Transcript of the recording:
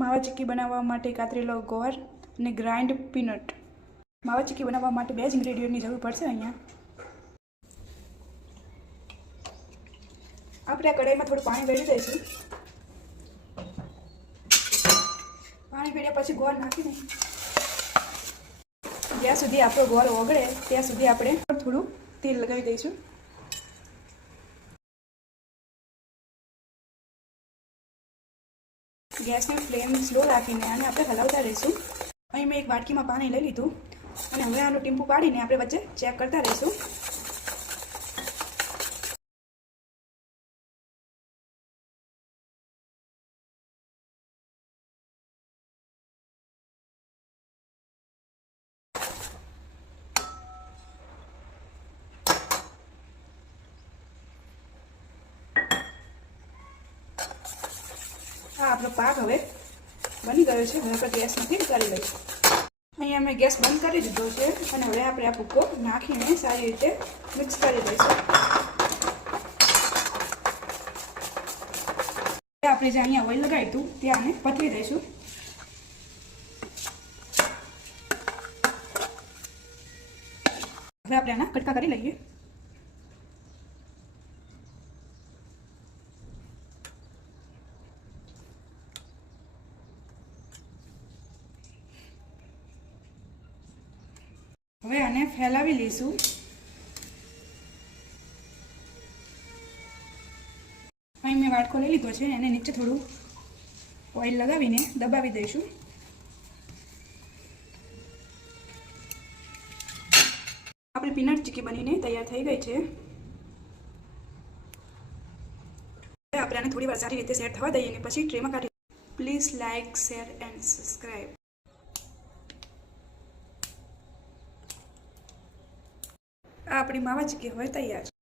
માવા ચીક્કી બનાવવા માટે કાતરેલો ગોળ અને ગ્રાઇન્ડ પીનટ. માવા ચીક્કી બનાવવા માટે 2 જ ઇન્ગ્રેડિયન્ટની જરૂર પડશે. અહીંયા આપણે આ કઢાઈમાં થોડું પાણી વેડી દઈશું. પાણી વેડ્યા પછી ગોળ નાખીને જ્યાં સુધી આપણો ગોળ ઓગળે ત્યાં સુધી આપણે થોડું તેલ લગાવી દઈશું. ગેસની ફ્લેમ સ્લો રાખીને આને આપણે હલાવતા રહીશું. અહીં મેં એક વાટકીમાં પાણી લઈ લીધું અને હવે આનું ટીમ્પું પાડીને આપણે વચ્ચે ચેક કરતા રહીશું. આ આપણો પાક હવે બની ગયો છે. હવે આપણે ગેસમાંથી કરી લઈશું. અહીંયા અમે ગેસ બંધ કરી દીધો છે અને હવે આપણે આ ભૂકો નાખીને સારી રીતે મિક્સ કરી દઈશું. આપણે જે અહીંયા ઓઇલ લગાવ્યું હતું ત્યાં આને પથરી દઈશું. હવે આપણે આના કટકા કરી લઈએ. હવે આને ફેલાવી લઈશું. અહીં મેં વાટકો લઈ લીધો છે. એને નીચે થોડું ઓઇલ લગાવીને દબાવી દઈશું. આપણી પીનટ ચીક્કી બનીને તૈયાર થઈ ગઈ છે. હવે આપણે આને થોડી વાર સારી રીતે સેટ થવા દઈએ અને પછી ટ્રેમાં કાઢી. Please like, share and subscribe. આપણી માવા ચીક્કી હવે તૈયાર છે.